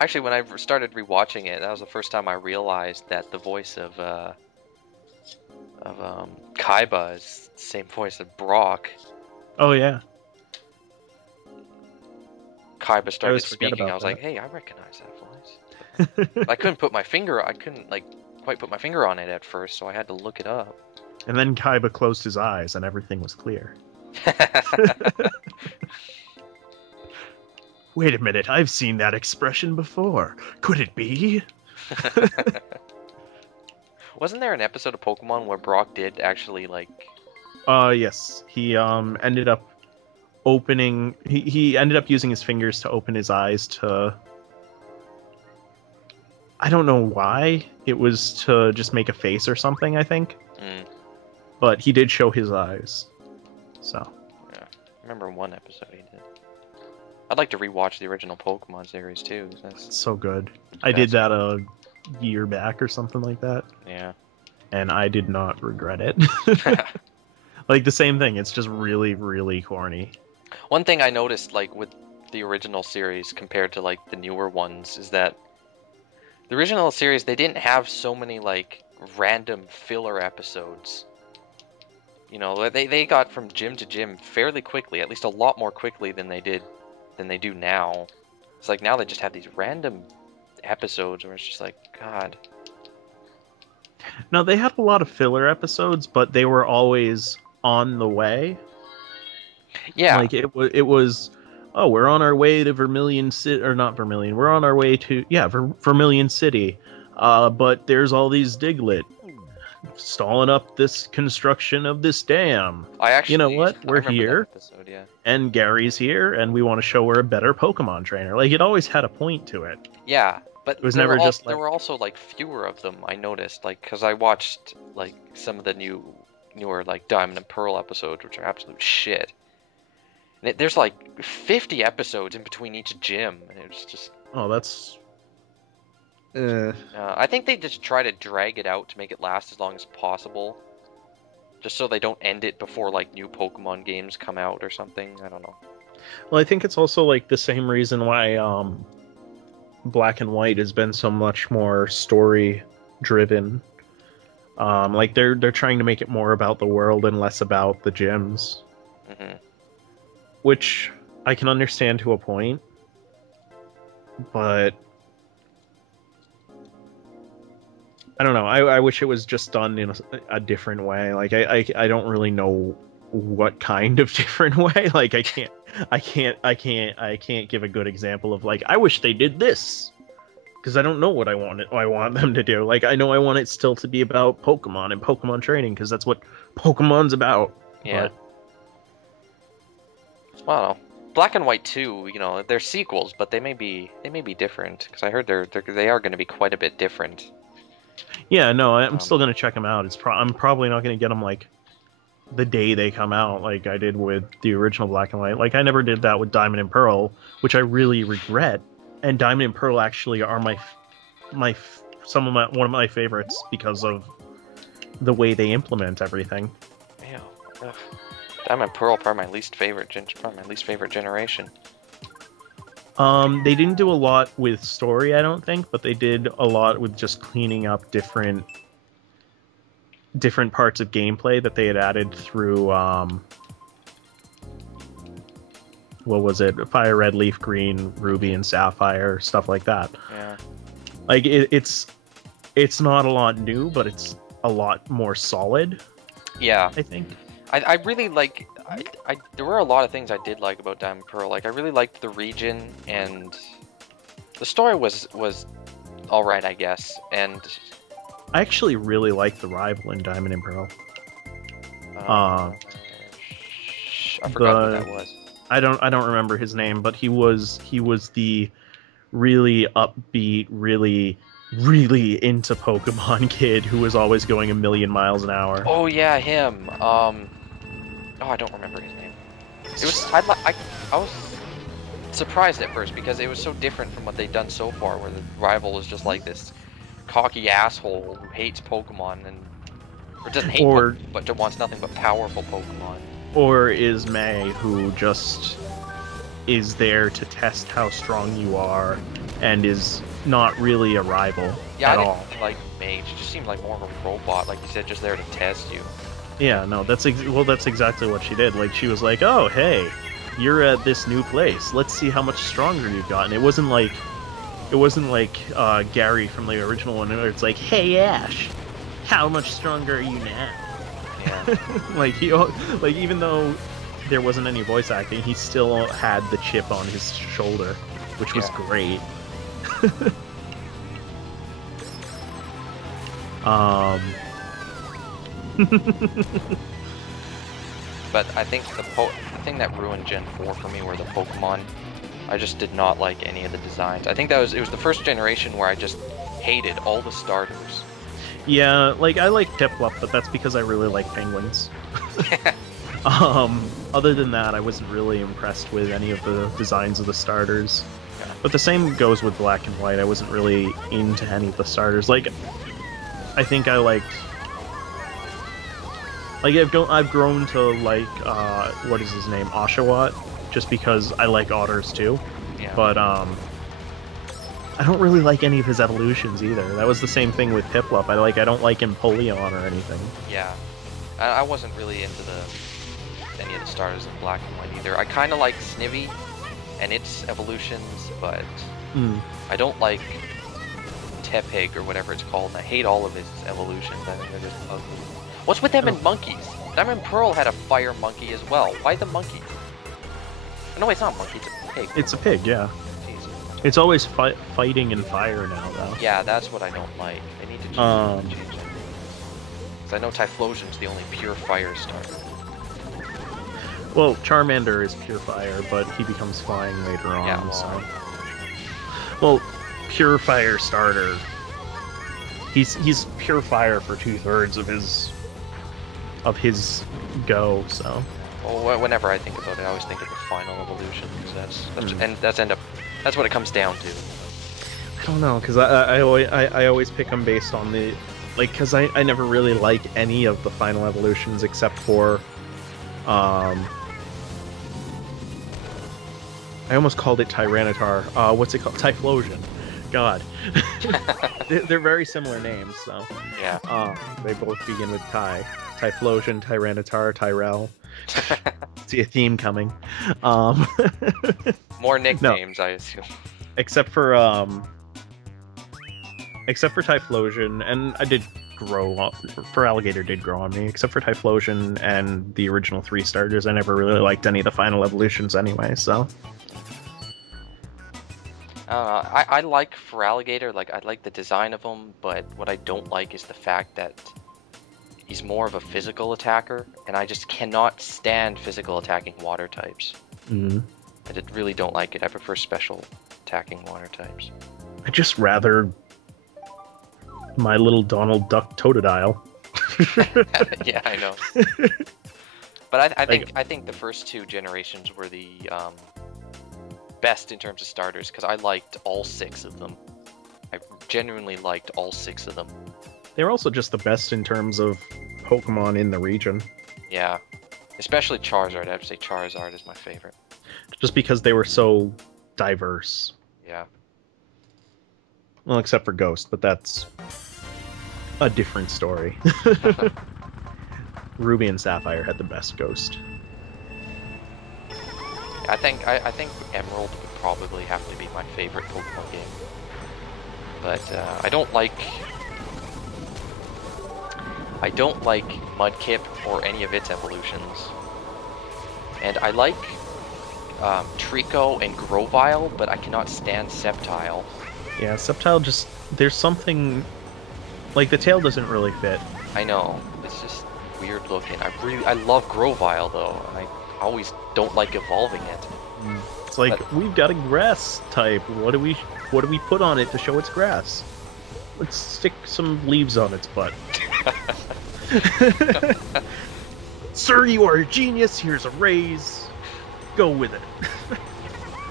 Actually, when I started rewatching it, that was the first time I realized that the voice of Kaiba is the same voice as Brock. Oh yeah, Kaiba I always started forget speaking. I about was like, that. "Hey, I recognize that voice." I couldn't put my finger. I couldn't like quite put my finger on it at first, so I had to look it up. And then Kaiba closed his eyes, and everything was clear. Wait a minute, I've seen that expression before. Could it be? Wasn't there an episode of Pokemon where Brock did actually like? Yes. He ended up opening. He ended up using his fingers to open his eyes to. I don't know why. It was to just make a face or something, I think. Mm, But he did show his eyes. So. yeah, I remember one episode he did. I'd like to rewatch the original Pokemon series too. It's so good. I did That's that a year back or something like that, yeah. and I did not regret it. Like the same thing. It's just really, really corny. One thing I noticed, like with the original series compared to like the newer ones, is that the original series they didn't have so many like random filler episodes. You know, they got from gym to gym fairly quickly, at least a lot more quickly than they do now. It's like now they just have these random episodes where it's just like, God. No, they had a lot of filler episodes, but they were always on the way. Yeah, Like it was. Oh, we're on our way to Vermilion City, or not Vermilion. We're on our way to Vermilion City. But there's all these Diglett stalling up this construction of this dam. You know what? I We're remember that here, episode, yeah. and Gary's here, and we want to show we're a better Pokemon trainer. Like it always had a point to it. Yeah, It but was never just there like, were also like fewer of them. I noticed, like, because I watched like some of the newer like Diamond and Pearl episodes, which are absolute shit. And there's like 50 episodes in between each gym, and it's just. oh, that's. Uh, I think they just try to drag it out to make it last as long as possible, just so they don't end it before like new Pokemon games come out or something. I don't know. well, I think it's also like the same reason why Black and White has been so much more story driven. Like they're trying to make it more about the world and less about the gyms, Hmm. which I can understand to a point, but I don't know. I wish it was just done in a different way. Like I don't really know what kind of different way. Like I can't give a good example of like I wish they did this because I don't know what I want them to do. Like I know I want it still to be about Pokemon and Pokemon training because that's what Pokemon's about. Yeah. But Well, I don't know. Black and White 2, they're sequels, but they may be different because I heard they are going to be quite a bit different. yeah, no, I'm Um, still gonna check them out. I'm probably not gonna get them like the day they come out, like I did with the original Black and White. Like I never did that with Diamond and Pearl, which I really regret. And Diamond and Pearl actually are some of my one of my favorites because of the way they implement everything. yeah. Ugh. Diamond and Pearl probably probably my least favorite generation. They didn't do a lot with story, I don't think, but they did a lot with just cleaning up different parts of gameplay that they had added through what was it? Fire Red, Leaf Green, Ruby, and Sapphire, stuff like that. Yeah. Like it's not a lot new, but it's a lot more solid, Yeah. I think. I really like. There were a lot of things I did like about Diamond and Pearl. Like I really liked the region, and the story was all right, I guess. And I actually really like the rival in Diamond and Pearl. uh, I forgot who that was. I don't remember his name, but he was the really upbeat, really into Pokemon kid who was always going a million miles an hour. Oh yeah, him. Oh, I don't remember his name. It was I was surprised at first because it was so different from what they'd done so far, where the rival is just like this cocky asshole who hates Pokemon or doesn't hate Or Pokemon, but wants nothing but powerful Pokemon. or is May who just is there to test how strong you are and is not really a rival Yeah, I at all. didn't like Mage. It just seemed like more of a robot, like you said, just there to test you. Yeah, no, that's exactly what she did. Like she was like, "Oh, hey, you're at this new place. Let's see how much stronger you've gotten." It wasn't like Gary from the original one where it's like, "Hey Ash, how much stronger are you now?" Yeah. Like like even though there wasn't any voice acting, he still had the chip on his shoulder, which was Yeah. great. Um, But I think the thing that ruined Gen 4 for me were the Pokemon. I just did not like any of the designs. I think it was the first generation where I just hated all the starters. yeah, like I like Piplup, but that's because I really like penguins. Other than that, I wasn't really impressed with any of the designs of the starters. Yeah. But the same goes with Black and White. I wasn't really into any of the starters. Like, I think I liked. Like, I've grown to like what is his name, Oshawott, just because I like otters too. Yeah. But I don't really like any of his evolutions either. That was the same thing with Piplup. I don't like Empoleon or anything. Yeah. I wasn't really into any of the starters in Black and White either. I kind of like Snivy and its evolutions, but I don't like Tepig or whatever it's called. And I hate all of his evolutions. I think they're just ugly. What's with them and monkeys? Diamond Pearl had a fire monkey as well. Why the monkeys? No, it's not a monkey. It's a pig. It's a pig, yeah. Jeez. It's always fighting in fire now, though. Yeah, that's what I don't like. They need to change that. Because I know Typhlosion's the only pure fire starter. Well, Charmander is pure fire, but he becomes flying later on. Yeah, So, well, pure fire starter. He's pure fire for 2/3 of his go. So. Well, whenever I think about it, I always think of the final evolution, because that's what it comes down to. I don't know, because I always pick them based on the, like, because I never really like any of the final evolutions except for, I almost called it Tyranitar. What's it called? Typhlosion. God. They're very similar names, so. Yeah. They both begin with Ty. Typhlosion, Tyranitar, Tyrell. See a theme coming. More nicknames, no. I assume. Except for Typhlosion, and I did grow up. Feraligatr did grow on me. Except for Typhlosion and the original 3 starters, I never really liked any of the final evolutions anyway. So. I like Feraligatr. Like, I like the design of him, but what I don't like is the fact that he's more of a physical attacker, and I just cannot stand physical attacking water types. Mm-hmm. I really don't like it. I prefer special attacking water types. I just rather my little Donald Duck Totodile. Yeah, I know. But I think the first 2 generations were the best in terms of starters, because I liked all 6 of them. I genuinely liked all 6 of them. They're also just the best in terms of Pokemon in the region. Yeah. Especially Charizard. I have to say Charizard is my favorite. Just because they were so diverse. Yeah. Well, except for Ghost, but that's a different story. Ruby and Sapphire had the best Ghost. I think Emerald would probably have to be my favorite Pokemon game. But I don't like Mudkip or any of its evolutions. And I like Trico and Grovyle, but I cannot stand Sceptile. Yeah, Sceptile just... There's something... Like, the tail doesn't really fit. I know. It's just weird looking. I love Grovyle, though, and I always don't like evolving it. It's like, we've got a grass type. What do we put on it to show it's grass? Let's stick some leaves on its butt. Sir, you are a genius. Here's a raise. Go with it.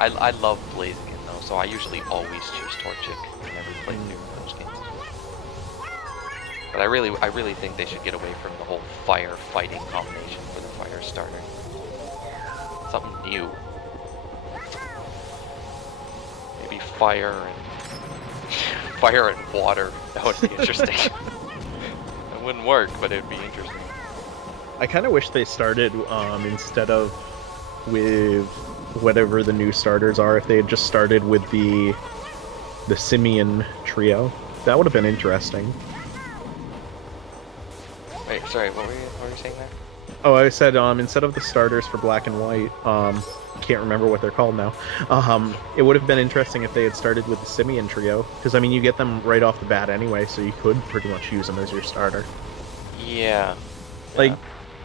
I love Blaziken though, so I usually always choose Torchic whenever we play through those games. But I really think they should get away from the whole fire fighting combination for the fire starter. Something new. fire and fire and water. That would be interesting. It wouldn't work, but it'd be interesting. I kind of wish they started instead of with whatever the new starters are, if they had just started with the Simian trio. That would have been interesting. Wait, sorry, what were you saying there? Oh, I said instead of the starters for Black and White, can't remember what they're called now. It would have been interesting if they had started with the Simian trio, because I mean you get them right off the bat anyway, so you could pretty much use them as your starter. Yeah. Like,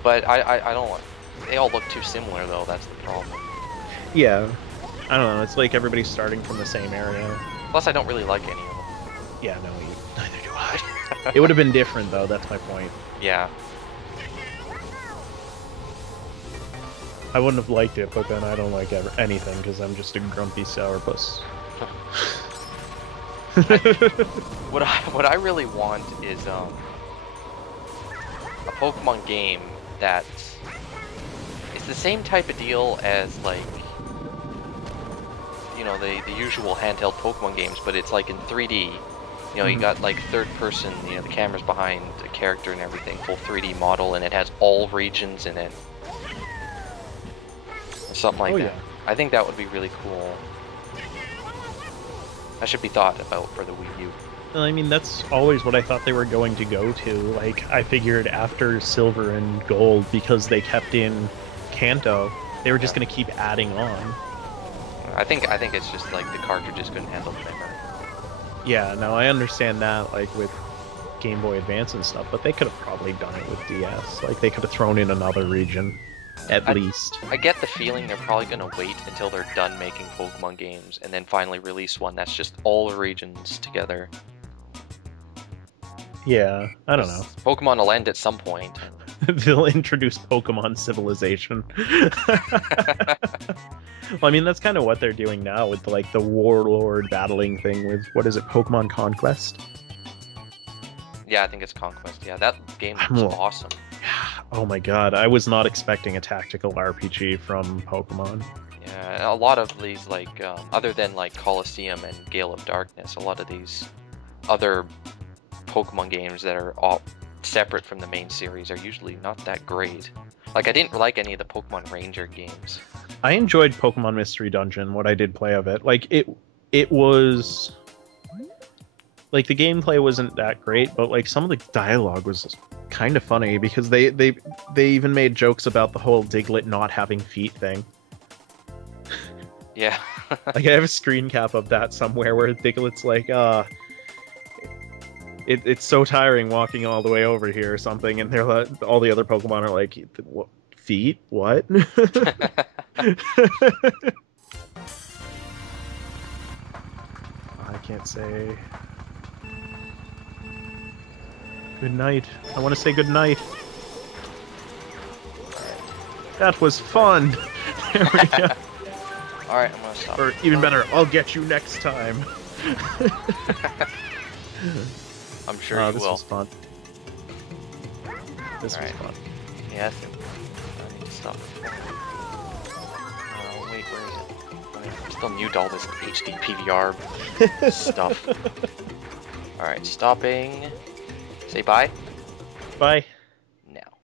but I don't want. They all look too similar though. That's the problem. yeah, I don't know. It's like everybody's starting from the same area. Plus, I don't really like any of them. Yeah, no, neither do I. It would have been different though. That's my point. Yeah. I wouldn't have liked it, but then I don't like anything because I'm just a grumpy sourpuss. What I really want is a Pokemon game that is the same type of deal as like the usual handheld Pokemon games, but it's like in 3D. You know, you got like third person, the camera's behind the character and everything, full 3D model, and it has all regions in it. Something like that. Yeah. I think that would be really cool. That should be thought about for the Wii U. Well, I mean, that's always what I thought they were going to go to. Like, I figured after Silver and Gold, because they kept in Kanto, they were just going to keep adding on. I think it's just like the cartridges couldn't handle the memory. Yeah, no, I understand that, like, with Game Boy Advance and stuff, but they could have probably done it with DS. Like, they could have thrown in another region, at least. I get the feeling they're probably going to wait until they're done making Pokemon games, and then finally release one that's just all the regions together. Yeah, I don't know. Pokemon will end at some point. They'll introduce Pokemon Civilization. Well, I mean, that's kind of what they're doing now with, like, the Warlord battling thing with, what is it, Pokemon Conquest? Yeah, I think it's Conquest. Yeah, that game was awesome. Oh my god, I was not expecting a tactical RPG from Pokemon. Yeah, a lot of these, like, other than, like, Colosseum and Gale of Darkness, a lot of these other Pokemon games that are all separate from the main series are usually not that great. Like, I didn't like any of the Pokemon Ranger games. I enjoyed Pokemon Mystery Dungeon, what I did play of it. Like, it was... Like, the gameplay wasn't that great, but, like, some of the dialogue was kind of funny, because they even made jokes about the whole Diglett not having feet thing. Yeah. Like, I have a screen cap of that somewhere where Diglett's like, it's so tiring walking all the way over here or something, and they're like, all the other Pokemon are like, what, feet? What? I can't say. Good night. I want to say good night. That was fun. There we go. Alright, I'm gonna stop. Or even better, I'll get you next time. I'm sure you will. This was fun. This was fun. Yeah, I need to stop. Wait, where is it? Wait, I'm still mute all this HD PVR stuff. Alright, stopping. Say bye. Bye.